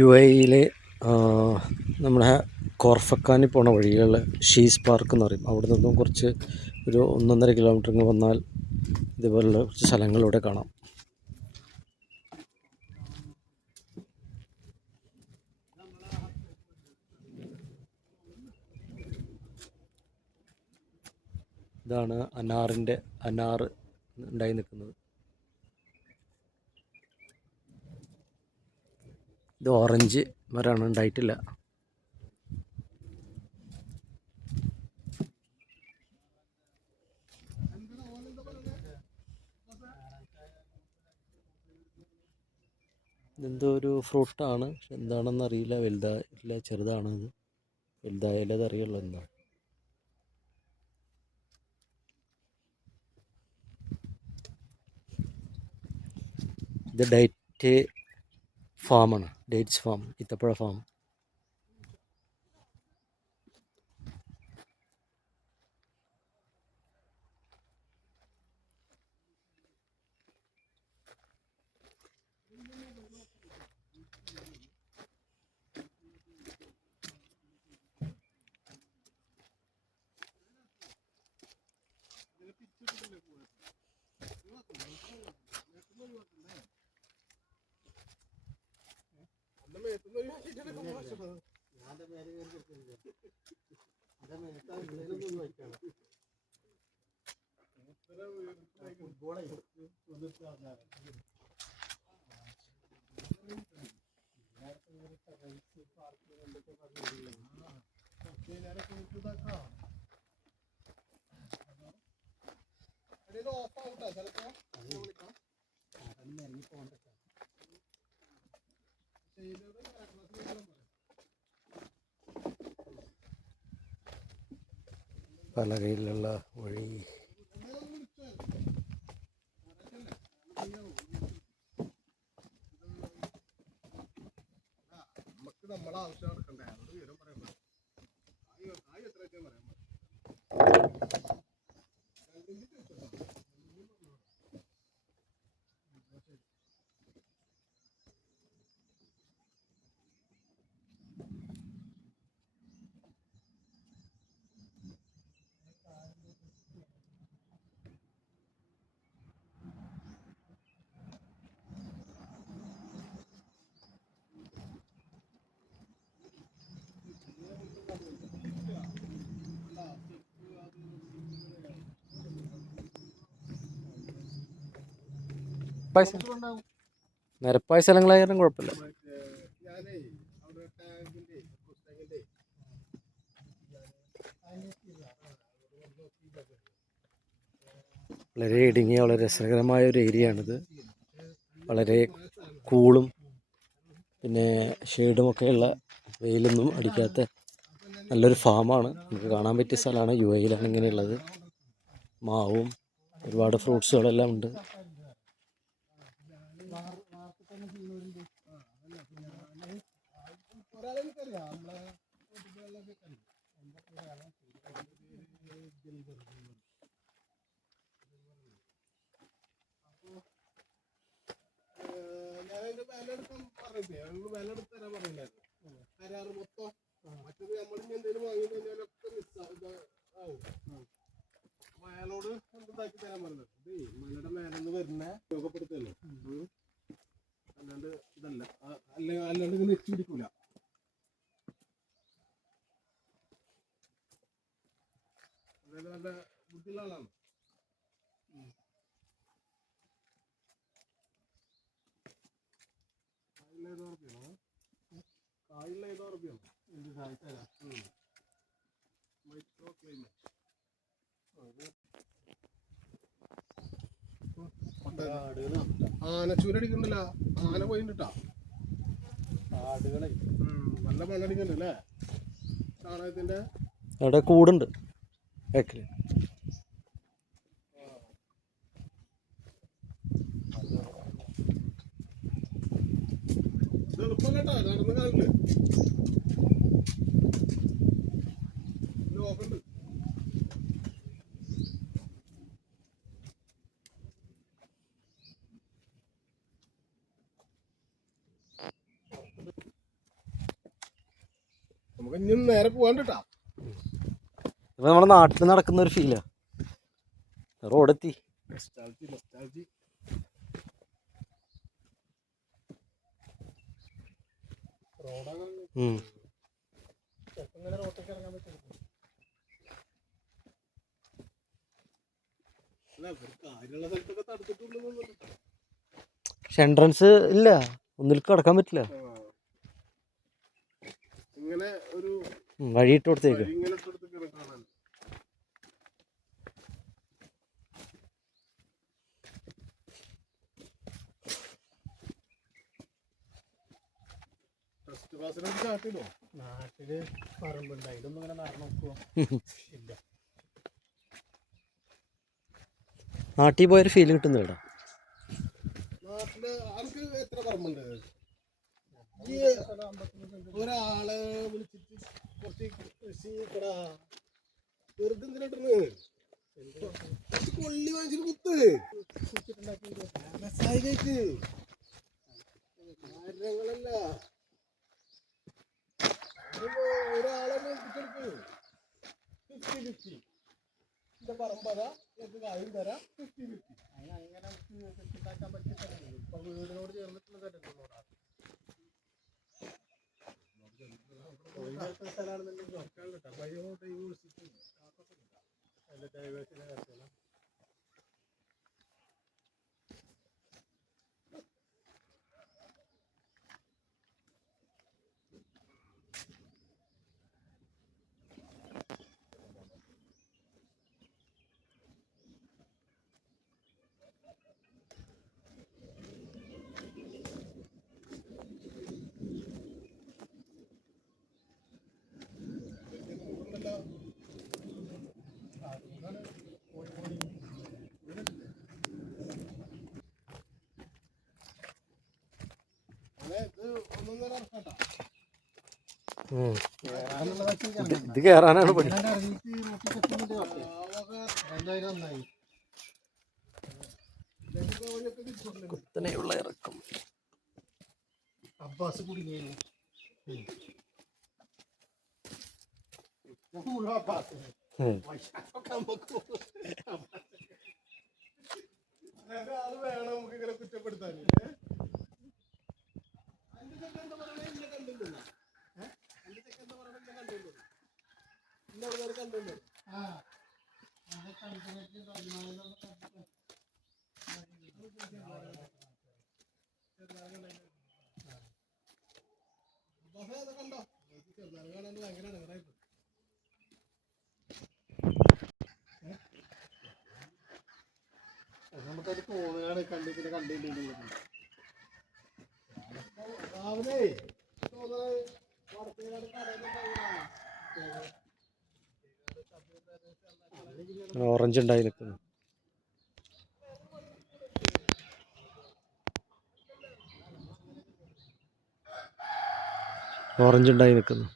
UAE നമ്മുടെ കോർഫക്കാനി പോണ വഴികളിൽ ഷീസ് പാർക്ക് എന്ന് പറയും. അവിടെ നിന്നും കുറച്ച് ഒരു 1.5 കിലോമീറ്റർ ഇങ്ങ് വന്നാൽ ഇതുപോലുള്ള കുറച്ച് സ്ഥലങ്ങളിലൂടെ കാണാം. ഇതാണ് അനാർ ഉണ്ടായി നിൽക്കുന്നത്. ഇത് ഓറഞ്ച് മരമാണ്, ഉണ്ടായിട്ടില്ല. ഇതെന്തോ ഒരു ഫ്രൂട്ടാണ്, പക്ഷെ എന്താണെന്ന് അറിയില്ല. വലുതായില്ല, ചെറുതാണ്. ഇത് വലുതായാലേ അതറിയുള്ളൂ എന്താ. ഇത് ഡേറ്റ് ഫാമാണ്, ഡേറ്റ്സ് ഫാം, ഈത്തപ്പഴ ഫാം. പലകയിലുള്ള വഴി. നമ്മളെ ആവശ്യം നടക്കണ്ടേ, അതുകൊണ്ട് വിവരം പറയാൻ നിരപ്പായ സ്ഥലങ്ങളായാലും കുഴപ്പമില്ല. വളരെ ഇടുങ്ങിയ, വളരെ രസകരമായ ഒരു ഏരിയ ആണിത്. വളരെ കൂളും പിന്നെ ഷെയ്ഡുമൊക്കെയുള്ള, വെയിലൊന്നും അടിക്കാത്ത നല്ലൊരു ഫാമാണ്. നമുക്ക് കാണാൻ പറ്റിയ സ്ഥലമാണ്. UAE-യിലാണ് ഇങ്ങനെയുള്ളത്. മാവും ഒരുപാട് ഫ്രൂട്ട്സുകളെല്ലാം ഉണ്ട്. വിലയെടുത്ത് തരാൻ പറഞ്ഞില്ലായിരുന്നു കരാറ് മൊത്തം. മറ്റത് നമ്മളിനി എന്തെങ്കിലും വാങ്ങി കഴിഞ്ഞാലൊക്കെ മിസ്സാവും. അയാളോട് എന്താക്കി തരാൻ പറഞ്ഞത്. ഇത് മലയുടെ മേലെന്ന് വരുന്ന ഉപയോഗപ്പെടുത്തല്ലോ, അല്ലാണ്ട് ഇതല്ല. അല്ലാണ്ട് ഇങ്ങനെ എത്തി പിടിക്കൂല. അതായത് നല്ല ബുദ്ധിയുള്ള ആളാണ്. കായുള്ള $7 എന്ത് സഹായിച്ചാ മൈക്രോ ക്ലൈമറ്റ്. ആനച്ചൂരടിക്കണ്ടല്ലോ, ആന പോയിട്ടാ ആടുകളെ നല്ല മണ്ണടിക്കണ്ടല്ലേ ചാണകത്തിന്റെ. അവിടെ കൂടുണ്ട് ബാക്കിൽ. എളുപ്പമല്ലേട്ടാ നടന്ന് കാലില് നോക്കണ്ട്. നമുക്ക് ഇനി നേരെ പോവാണ്ടിട്ടാ. ഇപ്പൊ നമ്മുടെ നാട്ടിൽ നടക്കുന്ന ഒരു ഫീലാ. റോഡെത്തി. പക്ഷെ എൻട്രൻസ് ഇല്ല, ഒന്നിലേക്ക് കടക്കാൻ പറ്റില്ല. ഇങ്ങനെ ഒരു വഴി ഇട്ട് കൊടുത്തേക്ക്. നാട്ടില് പറമ്പുണ്ട്, ഇതൊന്നും ഇങ്ങനെ നടന്നു നോക്കുവോ? ഇല്ല. നാട്ടിൽ പോയൊരു ഫീൽ കിട്ടുന്നില്ല. നാട്ടില് ആൾക്ക് എത്ര പറമ്പുണ്ട്? ഒരാളെ വിളിച്ചിട്ട് കുറച്ച് കൃഷി വെറുതെ എന്തിനാ കൊള്ളി വാങ്ങിച്ചിട്ട് കുത്ത് വ്യവസായികൾക്ക് കാര്യങ്ങളല്ല. ഒരാളെ ഏൽപ്പിച്ചെടുക്ക് 50-50. എന്റെ പറമ്പതാ എനിക്ക് കായും തരാം 50-50. അങ്ങനെ ഉണ്ടാക്കാൻ പറ്റിയ സ്ഥലങ്ങൾ ഇപ്പൊ വീടിനോട് ചേർന്നിട്ടുള്ള സ്ഥലങ്ങളോടാ. സ്ഥലമാണെന്നുണ്ടെങ്കിൽ നോക്കാൻ കിട്ടാം. വഴിയോട്ട് യൂണിവേഴ്സിറ്റി അതിന്റെ ഡൈവേഴ്സിനെ കാര്യത്തില്ല. ഇത് കയറാനാണ് പണി. കുത്തനെയുള്ള ഇറക്കം. അബ്ബാസ് കുടുങ്ങിയത് വേണം നമുക്ക് ഇങ്ങനെ കുറ്റപ്പെടുത്താൻ. കണ്ടോ ഭയങ്കര ഇടങ്ങറായിട്ട്. നമുക്കത് തോന്നുകയാണ് കണ്ടിട്ട് കണ്ടിട്ടുണ്ടെങ്കിൽ രാവിലെ ഓറഞ്ച് ഉണ്ടായി നിൽക്കുന്നു. ഓറഞ്ച് ഉണ്ടായി നിൽക്കുന്നു.